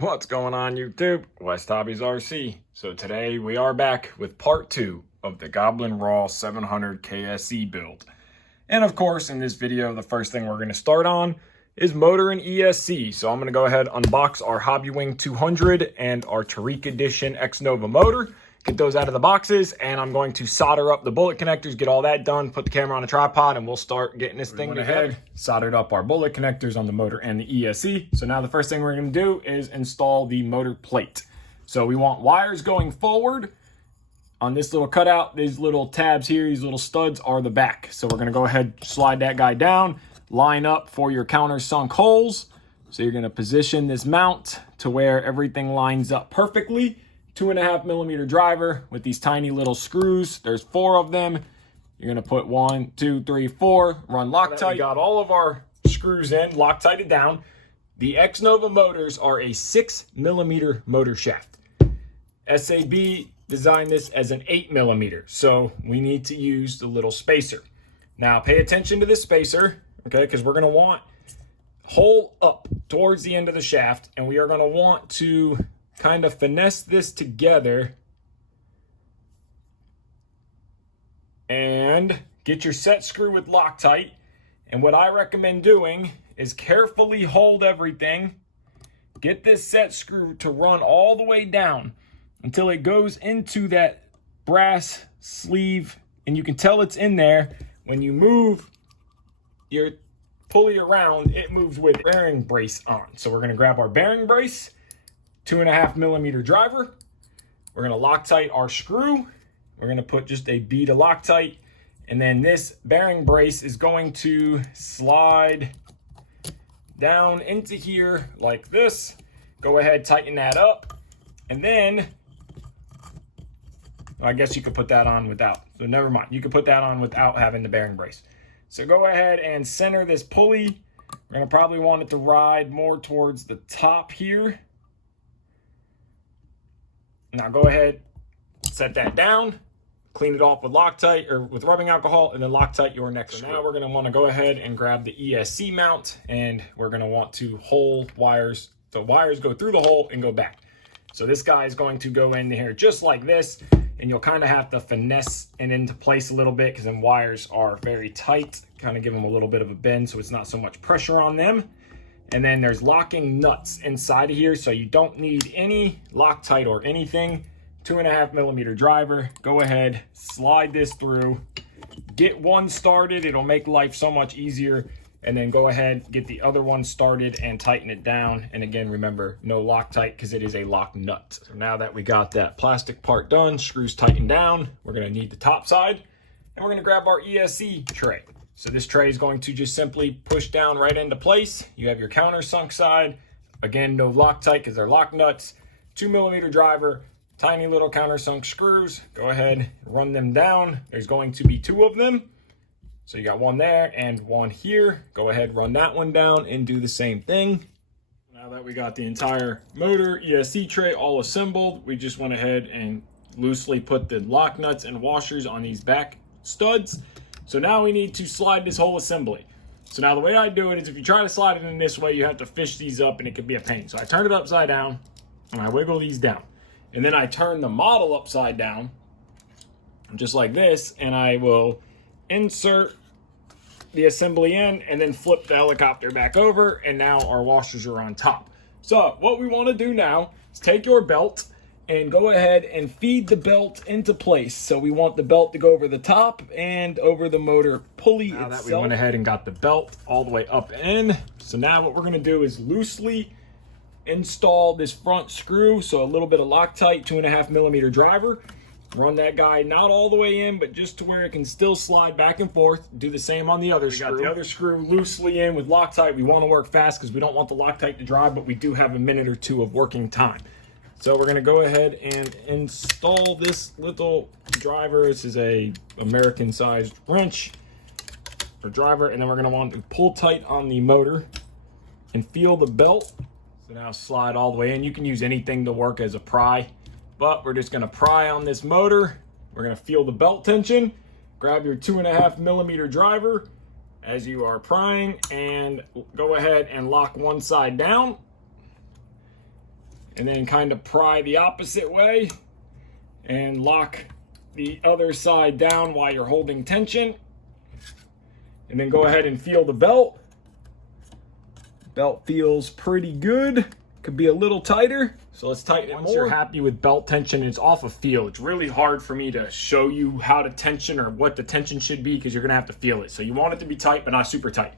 What's going on YouTube? Westhobbiesrc. So today we are back with part 2 of the Goblin RAW 700 KSE build. And of course in this video the first thing we're going to start on is motor and ESC. So I'm going to go ahead and unbox our Hobbywing 200 and our Tariq Edition X Nova motor. Get those out of the boxes, and I'm going to solder up the bullet connectors, get all that done, put the camera on a tripod, and we'll start getting this thing ahead. Soldered up our bullet connectors on the motor and the ESC. So now the first thing we're going to do is install the motor plate. So we want wires going forward. On this little cutout, these little tabs here, these little studs are the back. So we're going to go ahead, slide that guy down, line up for your countersunk holes. So you're going to position this mount to where everything lines up perfectly. 2.5mm driver with these tiny little screws. There's 4 of them. You're gonna put 1, 2, 3, 4, run Loctite. We got all of our screws in, Loctited down. The X Nova motors are a 6mm motor shaft. SAB designed this as an 8mm, so we need to use the little spacer. Now pay attention to this spacer, okay, because we're gonna want hole up towards the end of the shaft, and we are gonna want to kind of finesse this together and get your set screw with Loctite. And what I recommend doing is carefully hold everything, get this set screw to run all the way down until it goes into that brass sleeve, and you can tell it's in there. When you move your pulley around, it moves with bearing brace on. So we're going to grab our bearing brace, 2.5mm driver. We're going to Loctite our screw. We're going to put just a bead of Loctite, and then this bearing brace is going to slide down into here like this. Go ahead, tighten that up, and then I guess you could put that on without. So never mind, you could put that on without having the bearing brace. So go ahead and center this pulley. We're going to probably want it to ride more towards the top here. Now go ahead, set that down, clean it off with Loctite or with rubbing alcohol, and then Loctite your next screw. Now we're going to want to go ahead and grab the ESC mount, and we're going to want to hold wires. The wires go through the hole and go back. So this guy is going to go in here just like this, and you'll kind of have to finesse it into place a little bit because then wires are very tight. Kind of give them a little bit of a bend so it's not so much pressure on them. And then there's locking nuts inside of here, so you don't need any Loctite or anything. 2.5mm driver. Go ahead, slide this through. Get one started. It'll make life so much easier. And then go ahead, get the other one started and tighten it down. And again, remember, no Loctite because it is a lock nut. So now that we got that plastic part done, screws tightened down, we're going to need the top side. And we're going to grab our ESC tray. So this tray is going to just simply push down right into place. You have your countersunk side. Again, no Loctite because they're lock nuts. 2mm driver, tiny little countersunk screws. Go ahead, run them down. There's going to be 2 of them. So you got one there and one here. Go ahead, run that one down and do the same thing. Now that we got the entire motor, ESC tray all assembled, we just went ahead and loosely put the lock nuts and washers on these back studs. So now we need to slide this whole assembly. So now the way I do it is if you try to slide it in this way, you have to fish these up and it can be a pain. So I turn it upside down and I wiggle these down. And then I turn the model upside down, just like this, and I will insert the assembly in and then flip the helicopter back over, and now our washers are on top. So what we want to do now is take your belt and go ahead and feed the belt into place. So we want the belt to go over the top and over the motor pulley itself. Now that we went ahead and got the belt all the way up in, so now what we're going to do is loosely install this front screw. So a little bit of Loctite, 2.5mm driver. Run that guy not all the way in, but just to where it can still slide back and forth. Do the same on the other screw. Got the other screw loosely in with Loctite. We want to work fast because we don't want the Loctite to dry, but we do have a minute or 2 of working time. So we're going to go ahead and install this little driver. This is a American sized wrench for driver. And then we're going to want to pull tight on the motor and feel the belt. So now slide all the way in. You can use anything to work as a pry, but we're just going to pry on this motor. We're going to feel the belt tension. Grab your 2.5mm driver as you are prying and go ahead and lock one side down. and then kind of pry the opposite way and lock the other side down while you're holding tension. And then go ahead and feel the belt. Belt feels pretty good. Could be a little tighter, so let's tighten it more. Once you're happy with belt tension, it's off of feel. It's really hard for me to show you how to tension or what the tension should be because you're gonna have to feel it. So you want it to be tight, but not super tight.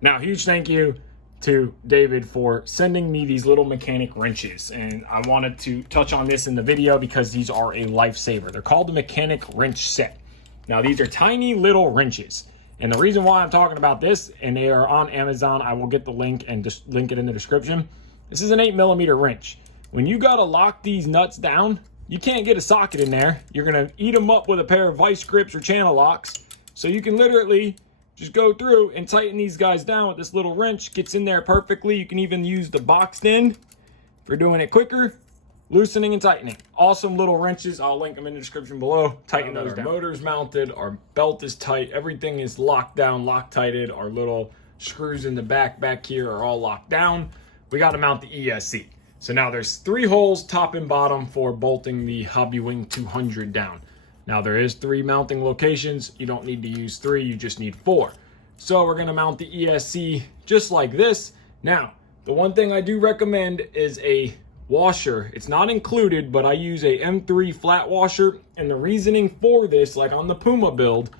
Now, huge thank you to David for sending me these little mechanic wrenches. And I wanted to touch on this in the video because these are a lifesaver. They're called the mechanic wrench set. Now, these are tiny little wrenches. And the reason why I'm talking about this, and they are on Amazon, I will get the link and just link it in the description. This is an 8mm wrench. When you gotta lock these nuts down, you can't get a socket in there. You're gonna eat them up with a pair of vice grips or channel locks. So you can literally just go through and tighten these guys down with this little wrench. Gets in there perfectly. You can even use the boxed end for doing it quicker, loosening and tightening. Awesome little wrenches. I'll link them in the description below. Tighten those down. Our motor's mounted, our belt is tight, everything is locked down, Loctited. Our little screws in the back here are all locked down. We got to mount the ESC. So now there's 3 holes, top and bottom, for bolting the Hobbywing 200 down. Now there is 3 mounting locations. You don't need to use 3, you just need 4. So we're gonna mount the ESC just like this. Now, the one thing I do recommend is a washer. It's not included, but I use a M3 flat washer. And the reasoning for this, like on the Puma build,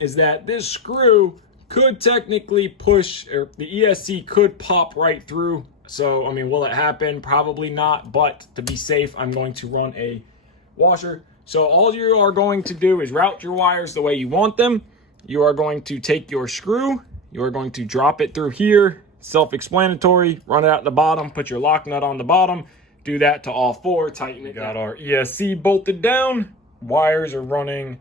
is that this screw could technically push, or the ESC could pop right through. So, I mean, will it happen? Probably not, but to be safe, I'm going to run a washer. So all you are going to do is route your wires the way you want them. You are going to take your screw, you are going to drop it through here, self-explanatory, run it out the bottom, put your lock nut on the bottom, do that to all 4, tighten it. We got our ESC bolted down, wires are running,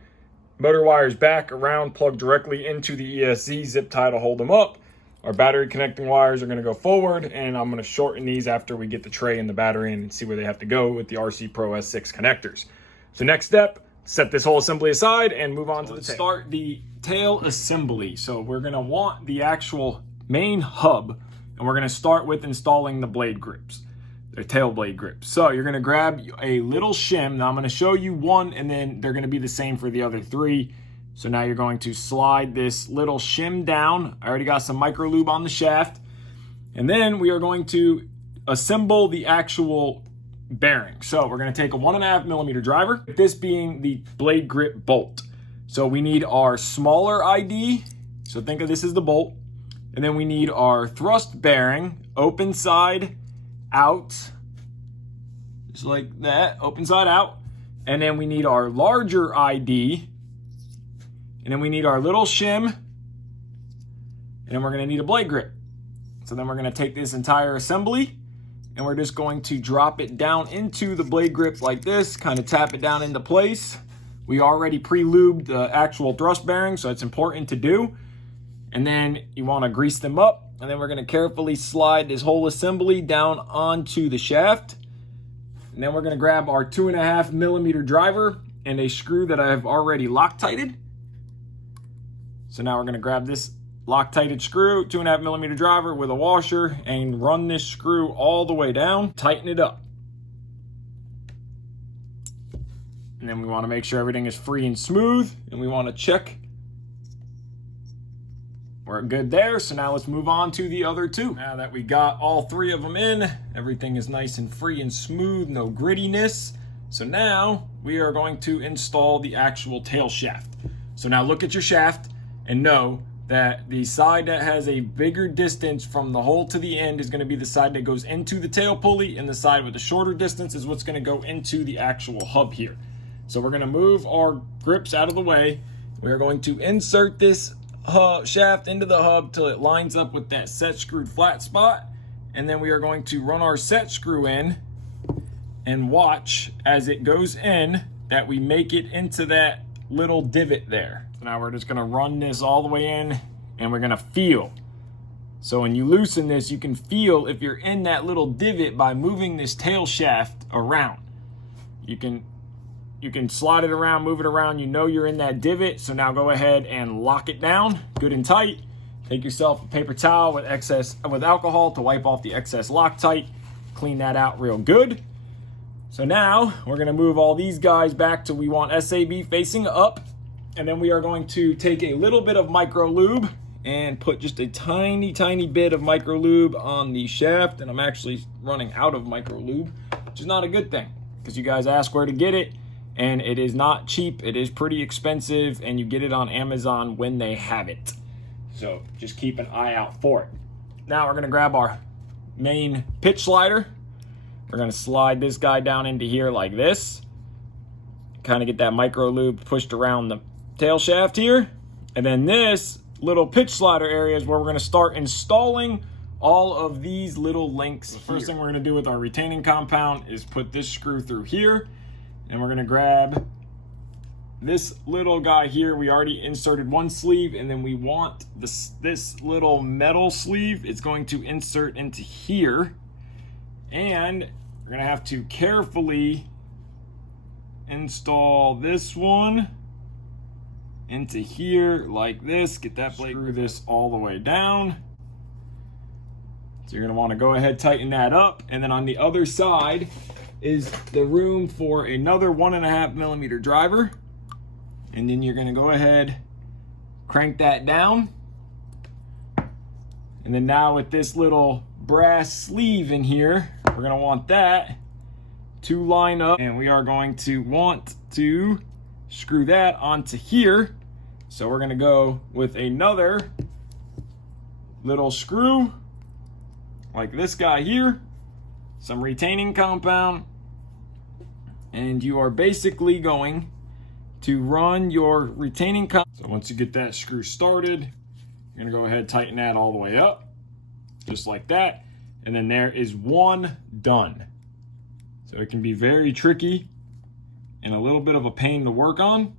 motor wires back, around, plug directly into the ESC, zip tie to hold them up. Our battery connecting wires are going to go forward, and I'm going to shorten these after we get the tray and the battery in and see where they have to go with the RC Pro S6 connectors. So next step, set this whole assembly aside and move on to the tail. Start the tail assembly. So we're going to want the actual main hub, and we're going to start with installing the blade grips, the tail blade grips. So you're going to grab a little shim. Now I'm going to show you one, and then they're going to be the same for the other 3. So now you're going to slide this little shim down. I already got some micro lube on the shaft. And then we are going to assemble the actual bearing. So we're going to take a 1.5mm driver, this being the blade grip bolt. So we need our smaller ID. So think of this as the bolt. And then we need our thrust bearing, open side out, just like that, open side out. And then we need our larger ID. And then we need our little shim, and then we're gonna need a blade grip. So then we're gonna take this entire assembly, and we're just going to drop it down into the blade grip like this, kind of tap it down into place. We already pre-lubed the actual thrust bearing, so it's important to do. And then you wanna grease them up, and then we're gonna carefully slide this whole assembly down onto the shaft. And then we're gonna grab our 2.5mm driver and a screw that I have already Loctited. So now we're going to grab this Loctited screw, 2.5mm driver with a washer, and run this screw all the way down, tighten it up. And then we want to make sure everything is free and smooth, and we want to check we're good there. So now let's move on to the other 2. Now that we got all 3 of them in, everything is nice and free and smooth, no grittiness. So now we are going to install the actual tail shaft. So now look at your shaft and know that the side that has a bigger distance from the hole to the end is going to be the side that goes into the tail pulley, and the side with the shorter distance is what's going to go into the actual hub here. So we're going to move our grips out of the way. We're going to insert this shaft into the hub till it lines up with that set screwed flat spot, and then we are going to run our set screw in and watch as it goes in that we make it into that little divot there. So now we're just going to run this all the way in, and we're going to feel. So when you loosen this, you can feel if you're in that little divot by moving this tail shaft around. You can slide it around, move it around, you know you're in that divot. So now go ahead and lock it down good and tight. Take yourself a paper towel with alcohol to wipe off the excess Loctite, clean that out real good. So now we're gonna move all these guys back to, we want SAB facing up, and then we are going to take a little bit of micro lube and put just a tiny bit of micro lube on the shaft. And I'm actually running out of micro lube, which is not a good thing, because you guys ask where to get it, and it is not cheap. It is pretty expensive, and you get it on Amazon when they have it. So just keep an eye out for it. Now we're gonna grab our main pitch slider. We're gonna slide this guy down into here like this. Kind of get that micro lube pushed around the tail shaft here. And then this little pitch slider area is where we're gonna start installing all of these little links. The first thing we're gonna do with our retaining compound is put this screw through here, and we're gonna grab this little guy here. We already inserted one sleeve, and then we want this little metal sleeve. It's going to insert into here, and we're gonna have to carefully install this one into here like this. Get that blade, screw this all the way down. So you're gonna wanna go ahead, tighten that up. And then on the other side is the room for another 1.5 millimeter driver. And then you're gonna go ahead, crank that down. And then now with this little brass sleeve in here, we're gonna want that to line up, and we are going to want to screw that onto here. So we're gonna go with another little screw like this guy here, some retaining compound, and you are basically going to run your retaining compound. So once you get that screw started, you're gonna go ahead, tighten that all the way up, just like that. And then there is one done. So it can be very tricky and a little bit of a pain to work on,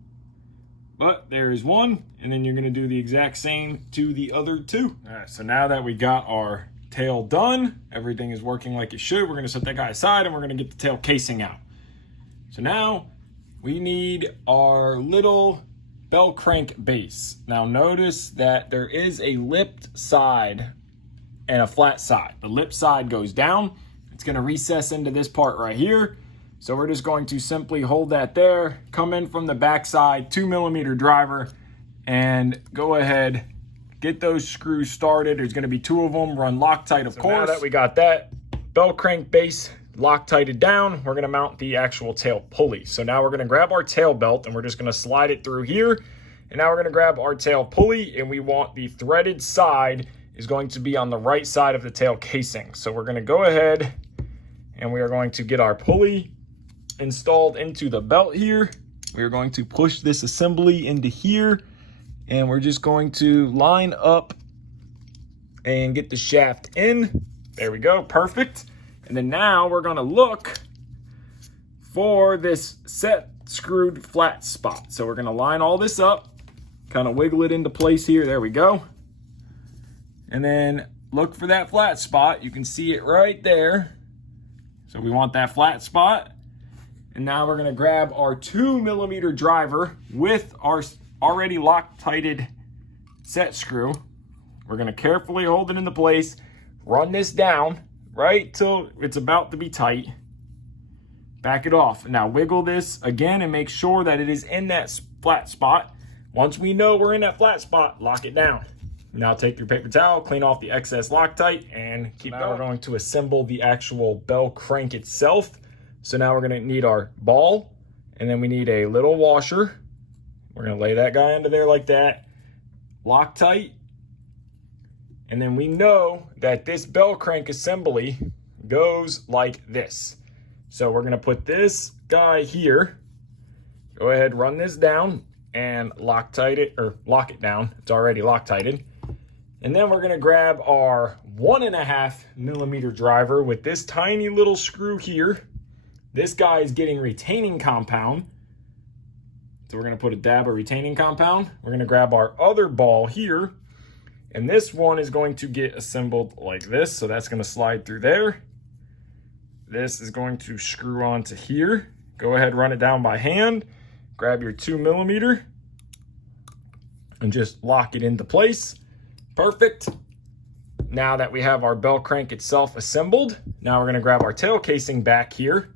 but there is one, and then you're gonna do the exact same to the other two. All right, so now that we got our tail done, everything is working like it should, we're gonna set that guy aside and we're gonna get the tail casing out. So now we need our little bell crank base. Now notice that there is a lipped side and a flat side. The lip side goes down. It's gonna recess into this part right here. So we're just going to simply hold that there, come in from the backside, 2 millimeter driver, and go ahead, get those screws started. There's gonna be 2 of them, run Loctite, of course. Now that we got that bell crank base Loctited down, we're gonna mount the actual tail pulley. So now we're gonna grab our tail belt and we're just gonna slide it through here. And now we're gonna grab our tail pulley, and we want the threaded side is going to be on the right side of the tail casing. So we're gonna go ahead and we are going to get our pulley installed into the belt here. We are going to push this assembly into here, and we're just going to line up and get the shaft in. There we go, perfect. And then now we're gonna look for this set screwed flat spot. So we're gonna line all this up, kind of wiggle it into place here. There we go. And then look for that flat spot. You can see it right there. So we want that flat spot. And now we're gonna grab our 2 millimeter driver with our already Loctited set screw. We're gonna carefully hold it into place, run this down right till it's about to be tight. Back it off. Now wiggle this again and make sure that it is in that flat spot. Once we know we're in that flat spot, lock it down. Now take your paper towel, clean off the excess Loctite, and keep going. Now we're going to assemble the actual bell crank itself. So now we're gonna need our ball, and then we need a little washer. We're gonna lay that guy under there like that, Loctite. And then we know that this bell crank assembly goes like this. So we're gonna put this guy here, go ahead, run this down and Loctite it, or lock it down. It's already Loctited. And then we're gonna grab our 1.5 millimeter driver with this tiny little screw here. This guy is getting retaining compound. So we're gonna put a dab of retaining compound. We're gonna grab our other ball here, and this one is going to get assembled like this. So that's gonna slide through there. This is going to screw onto here. Go ahead, run it down by hand. Grab your 2 millimeter and just lock it into place. Perfect. now that we have our bell crank itself assembled, now we're going to grab our tail casing back here.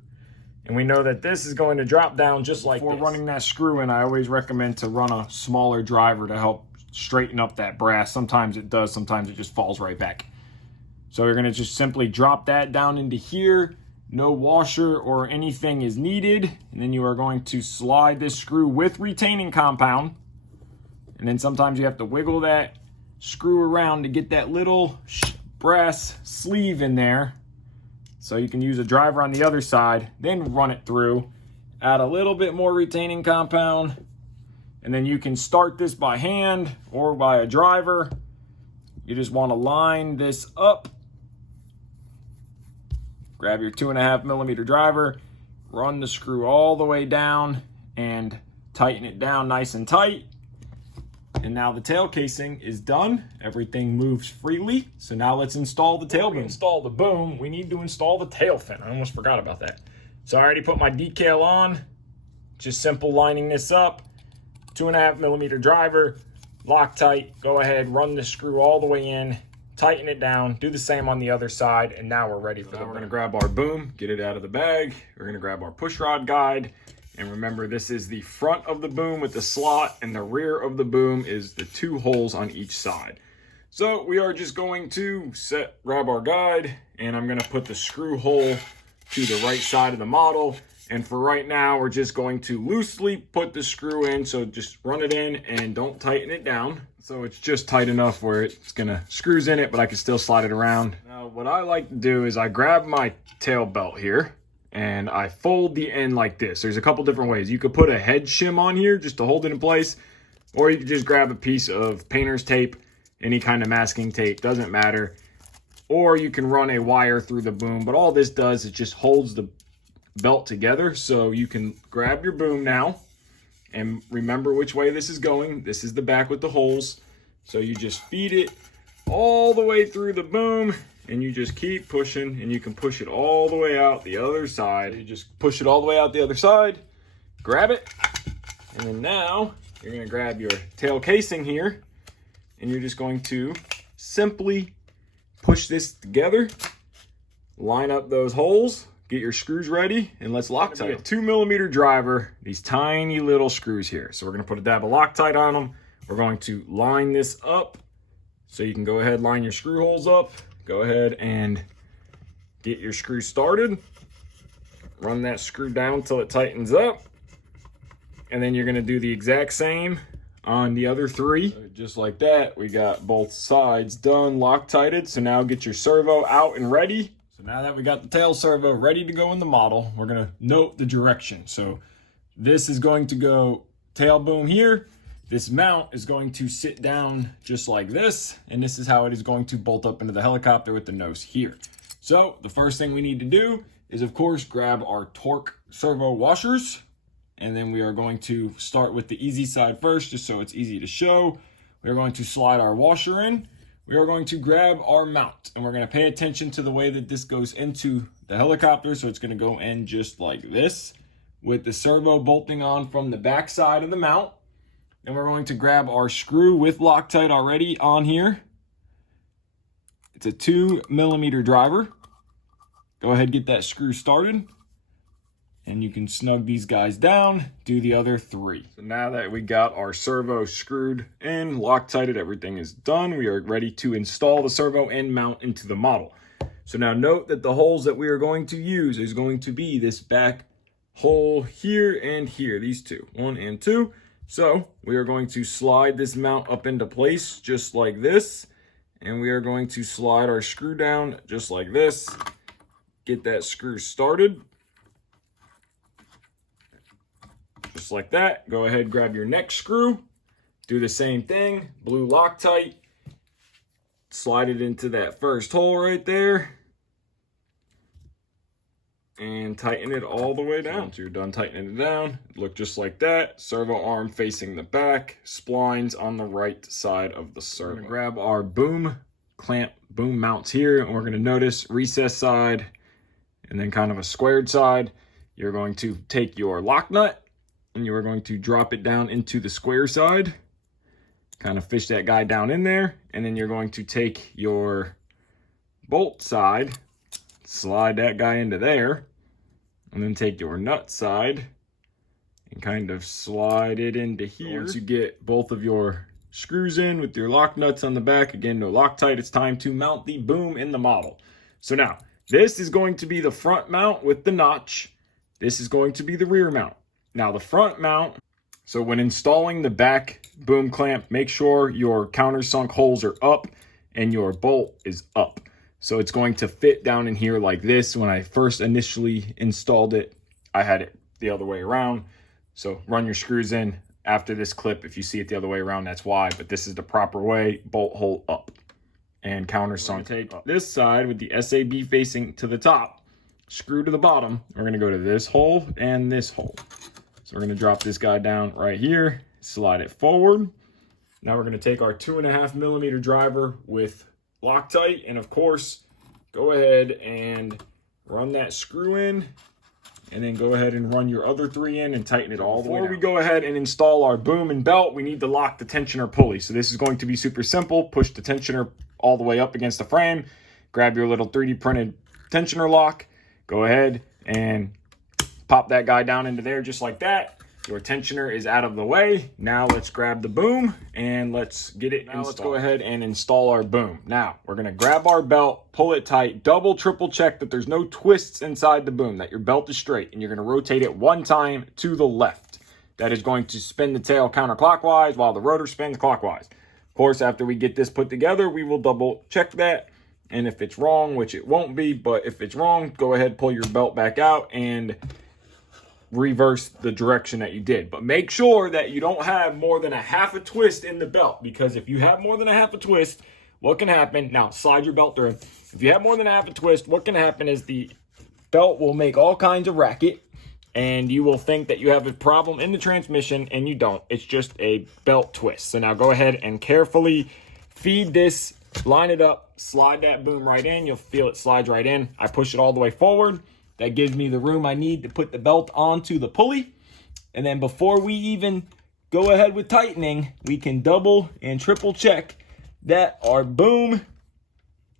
And we know that this is going to drop down just like this. Before running that screw in, I always recommend to run a smaller driver to help straighten up that brass. Sometimes it does, sometimes it just falls right back. So you're going to just simply drop that down into here. No washer or anything is needed. And then you are going to slide this screw with retaining compound. And then sometimes you have to wiggle that screw around to get that little brass sleeve in there. So you can use a driver on the other side, then run it through, add a little bit more retaining compound, and then you can start this by hand or by a driver. You just want to line this up. Grab your 2.5mm driver, run the screw all the way down and tighten it down nice and tight. And now the tail casing is done. Everything moves freely. So now let's install the tail boom. Install the boom, we need to install the tail fin. I almost forgot about that. So I already put my decal on. Just simple lining this up. 2.5mm driver, Loctite. Go ahead, run the screw all the way in, tighten it down, do the same on the other side, and now we're ready for the boom. We're gonna grab our boom, get it out of the bag. We're gonna grab our push rod guide. And remember, this is the front of the boom with the slot, and the rear of the boom is the 2 holes on each side. So we are just going to grab our guide, and I'm gonna put the screw hole to the right side of the model. And for right now, we're just going to loosely put the screw in. So just run it in and don't tighten it down. So it's just tight enough where it's gonna screws in it, but I can still slide it around. Now, what I like to do is I grab my tail belt here, and I fold the end like this. There's a couple different ways. You could put a head shim on here just to hold it in place, or you could just grab a piece of painter's tape, any kind of masking tape, doesn't matter. Or you can run a wire through the boom, but all this does is just holds the belt together. So you can grab your boom now, and remember which way this is going. This is the back with the holes. So you just feed it all the way through the boom, and you just keep pushing, and you can push it all the way out the other side. You just push it all the way out the other side, grab it, and then now you're gonna grab your tail casing here, and you're just going to simply push this together, line up those holes, get your screws ready, and let's Loctite. A 2mm driver, these tiny little screws here. So we're gonna put a dab of Loctite on them. We're going to line this up. So you can go ahead, line your screw holes up. Go ahead and get your screw started. Run that screw down until it tightens up. And then you're gonna do the exact same on the other 3. So just like that, we got both sides done, Loctited. So now get your servo out and ready. So now that we got the tail servo ready to go in the model, we're gonna note the direction. So this is going to go tail boom here. This mount is going to sit down just like this, and this is how it is going to bolt up into the helicopter with the nose here. So the first thing we need to do is, of course, grab our torque servo washers, and then we are going to start with the easy side first, just so it's easy to show. We are going to slide our washer in. We are going to grab our mount, and we're going to pay attention to the way that this goes into the helicopter. So it's going to go in just like this, with the servo bolting on from the back side of the mount. And we're going to grab our screw with Loctite already on here. It's a 2mm driver. Go ahead, get that screw started. And you can snug these guys down, do the other 3. So now that we got our servo screwed in, Loctited, everything is done. We are ready to install the servo and mount into the model. So now note that the holes that we are going to use is going to be this back hole here and here, these 2, 1 and 2. So we are going to slide this mount up into place just like this, and we are going to slide our screw down just like this, get that screw started. Just like that. Go ahead, grab your next screw, do the same thing, blue Loctite, slide it into that first hole right there, and tighten it all the way down. So you're done tightening it down, look just like that. Servo arm facing the back, splines on the right side of the servo. We're gonna grab our boom clamp, boom mounts here, and we're gonna notice recessed side and then kind of a squared side. You're going to take your lock nut and you are going to drop it down into the square side, kind of fish that guy down in there, and then you're going to take your bolt side, slide that guy into there, and then take your nut side and kind of slide it into here. Once you get both of your screws in with your lock nuts on the back, again, no Loctite, it's time to mount the boom in the model. So now, this is going to be the front mount with the notch. This is going to be the rear mount. Now the front mount, so when installing the back boom clamp, make sure your countersunk holes are up and your bolt is up. So it's going to fit down in here like this. When I first initially installed it, I had it the other way around. So run your screws in after this clip. If you see it the other way around, that's why, but this is the proper way. Bolt hole up and countersunk take up. This side with the SAB facing to the top, screw to the bottom. We're gonna go to this hole and this hole. So we're gonna drop this guy down right here, slide it forward. Now we're gonna take our 2.5 millimeter driver with Loctite, and of course, go ahead and run that screw in, and then go ahead and run your other 3 in and tighten it all the way down. Before we go ahead and install our boom and belt, we need to lock the tensioner pulley. So this is going to be super simple. Push the tensioner all the way up against the frame, grab your little 3D printed tensioner lock, go ahead and pop that guy down into there just like that. Your tensioner is out of the way. Now let's grab the boom and let's get it installed. Let's go ahead and install our boom. Now we're gonna grab our belt, pull it tight, double, triple check that there's no twists inside the boom, that your belt is straight, and you're gonna rotate it 1 time to the left. That is going to spin the tail counterclockwise while the rotor spins clockwise. Of course, after we get this put together, we will double check that. And if it's wrong, which it won't be, but if it's wrong, go ahead, pull your belt back out and reverse the direction that you did. But make sure that you don't have more than a half a twist in the belt, because if you have more than a half a twist, what can happen? Now, slide your belt through. If you have more than a half a twist, what can happen is the belt will make all kinds of racket, and you will think that you have a problem in the transmission, and you don't. It's just a belt twist. So now go ahead and carefully feed this, line it up, slide that boom right in. You'll feel it slides right in. I push it all the way forward. That gives me the room I need to put the belt onto the pulley. And then before we even go ahead with tightening, we can double and triple check that our boom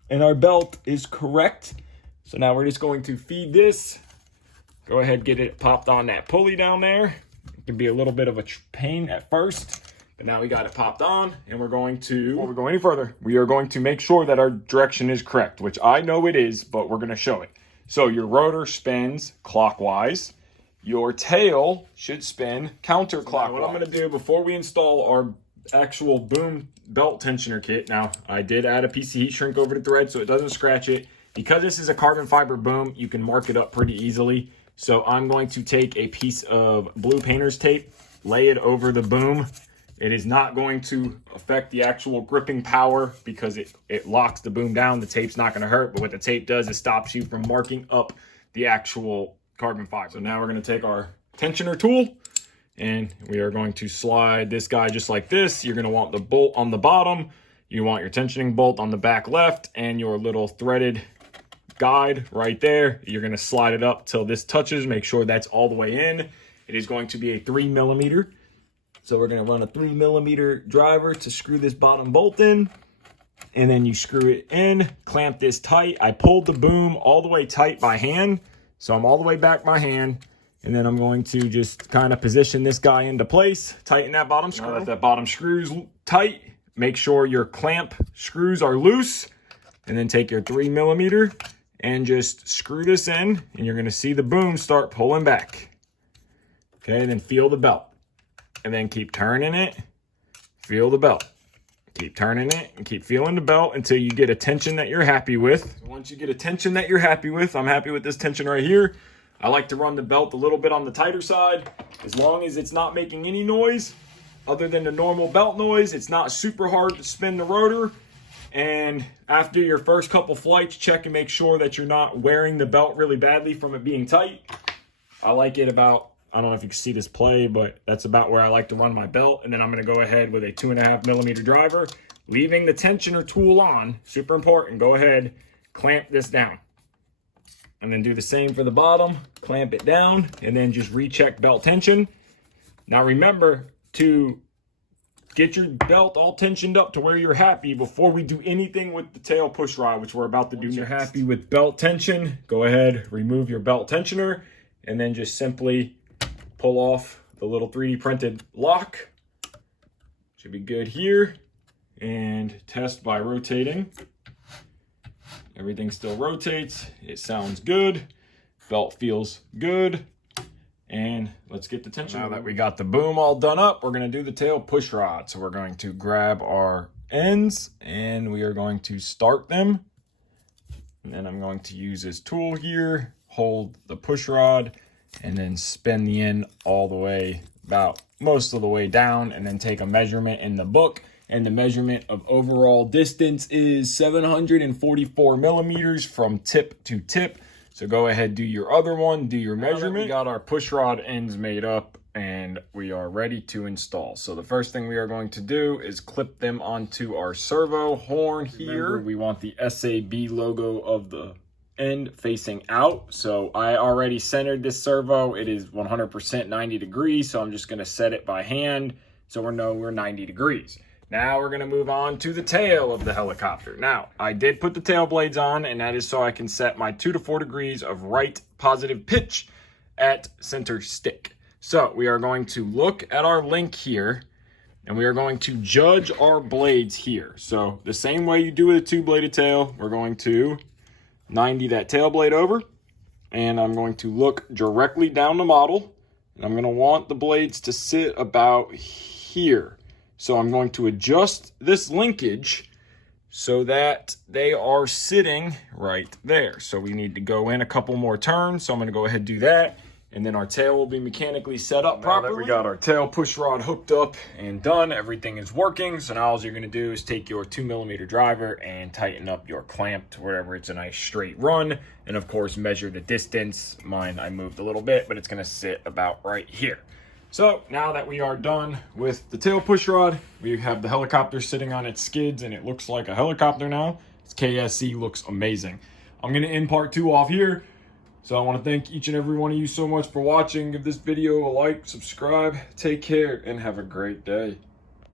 and our belt is correct. So now we're just going to feed this. Go ahead, get it popped on that pulley down there. It can be a little bit of a pain at first, but now we got it popped on, and we're going to, before we go any further, we are going to make sure that our direction is correct, which I know it is, but we're gonna show it. So your rotor spins clockwise. Your tail should spin counterclockwise. So what I'm gonna do before we install our actual boom belt tensioner kit, now I did add a piece of heat shrink over the thread so it doesn't scratch it. Because this is a carbon fiber boom, you can mark it up pretty easily. So I'm going to take a piece of blue painter's tape, lay it over the boom. It is not going to affect the actual gripping power because it locks the boom down. The tape's not going to hurt, but what the tape does is stops you from marking up the actual carbon fiber. So now we're going to take our tensioner tool and we are going to slide this guy just like this. You're going to want the bolt on the bottom. You want your tensioning bolt on the back left and your little threaded guide right there. You're going to slide it up till this touches. Make sure that's all the way in. It is going to be a 3 millimeter. So we're going to run a 3 millimeter driver to screw this bottom bolt in, and then you screw it in, clamp this tight. I pulled the boom all the way tight by hand, so I'm all the way back by hand, and then I'm going to just kind of position this guy into place, tighten that bottom screw. Now that that bottom screw's tight, make sure your clamp screws are loose, and then take your 3 millimeter and just screw this in, and you're going to see the boom start pulling back. Okay, and then feel the belt. And then keep turning it, feel the belt. Keep turning it and keep feeling the belt until you get a tension that you're happy with. So once you get a tension that you're happy with, I'm happy with this tension right here. I like to run the belt a little bit on the tighter side, as long as it's not making any noise other than the normal belt noise. It's not super hard to spin the rotor. And after your first couple flights, check and make sure that you're not wearing the belt really badly from it being tight. I like it about, I don't know if you can see this play, but that's about where I like to run my belt. And then I'm going to go ahead with a 2.5 millimeter driver, leaving the tensioner tool on. Super important. Go ahead, clamp this down. And then do the same for the bottom. Clamp it down, and then just recheck belt tension. Now remember to get your belt all tensioned up to where you're happy before we do anything with the tail push rod, which we're about to do next. Once you're happy with belt tension, go ahead, remove your belt tensioner, and then just simply pull off the little 3D printed lock. Should be good here. And test by rotating. Everything still rotates. It sounds good. Belt feels good. And let's get the tension. Now that we got the boom all done up, we're going to do the tail push rod. So we're going to grab our ends and we are going to start them. And then I'm going to use this tool here, hold the push rod, and then spin the end all the way, about most of the way down, and then take a measurement in the book. And the measurement of overall distance is 744 millimeters from tip to tip. So go ahead, do your other one, do your measurement. We got our push rod ends made up and we are ready to install. So the first thing we are going to do is clip them onto our servo horn here. Remember, we want the SAB logo of the end facing out. So I already centered this servo. It is 100% 90 degrees. So I'm just gonna set it by hand so we know we're 90 degrees. Now we're gonna move on to the tail of the helicopter. Now, I did put the tail blades on, and that is so I can set my 2 to 4 degrees of right positive pitch at center stick. So we are going to look at our link here, and we are going to judge our blades here. So the same way you do with a 2-bladed tail, we're going to 90 that tail blade over, and I'm going to look directly down the model, and I'm gonna want the blades to sit about here. So I'm going to adjust this linkage so that they are sitting right there. So we need to go in a couple more turns. So I'm gonna go ahead and do that. And then our tail will be mechanically set up properly. Now that we got our tail push rod hooked up and done, everything is working. So now all you're gonna do is take your 2mm driver and tighten up your clamp to wherever it's a nice straight run. And of course, measure the distance. Mine, I moved a little bit, but it's gonna sit about right here. So now that we are done with the tail push rod, we have the helicopter sitting on its skids and it looks like a helicopter now. Its KSE looks amazing. I'm gonna end part 2 off here. So I wanna thank each and every one of you so much for watching. Give this video a like, subscribe, take care, and have a great day.